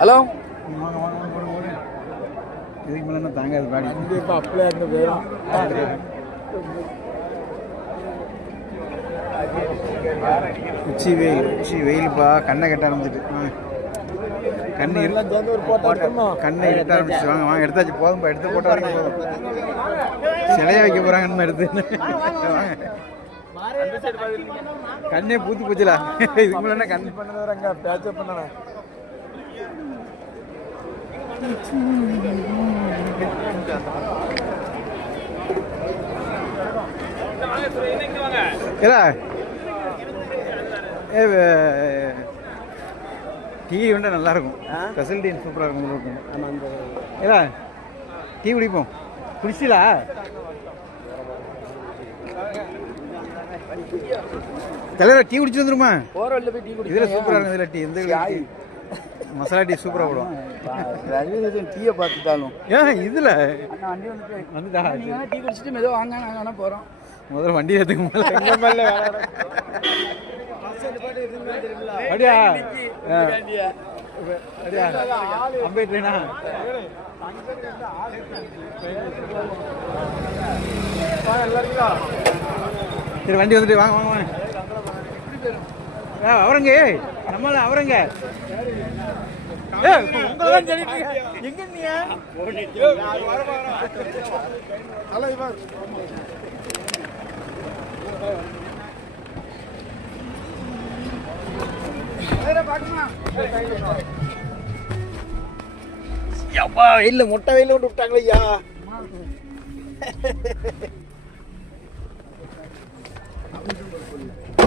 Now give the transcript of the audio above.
Hello இதுக்கு மேலே தாங்காது பாடி அப்படியே இருந்து போயிடும். உச்சி வெயில்ப்பா கண்ணை கட்ட ஆரம்பிச்சிட்டு கண்ணை இருட்ட ஆரம்பிச்சு வாங்க எடுத்தாச்சு போதும்பா எடுத்து போட்ட வரைக்கும் போதும் சிலைய வைக்க போறாங்கன்னு எடுத்து கண்ணே பூத்து போச்சுல இதுக்கு மேலே என்ன கண் பண்ணதாங்க பேச்சப் பண்ண டீ வந்து நல்லா இருக்கும் ஃபெசிலிட்டி சூப்பராக இருக்கும் ஏதா டீ குடிப்போம் குடிச்சிலா தலைவரா டீ குடிச்சு வந்துருமா இதில் சூப்பராக இருக்கும் இதில் டீ இந்த மசாலா டீ சூப்பராக போடும் டீயை பார்த்துட்டாலும் ஏன் இதில் வண்டி வந்துட்டா டீ குடிச்சிட்டு மெதுவாக வாங்க நாங்கள் போகிறோம் முதல்ல வண்டி ஏற்றுக்கு மேலே அப்படியா அப்படியா அம்பேத்ரா சரி வண்டி வந்துட்டு வாங்க வாங்க வாங்க அவரங்க நம்மள அவரங்க எங்க வெயில மொட்டை வெயில விட்டு விட்டாங்களே ஐயா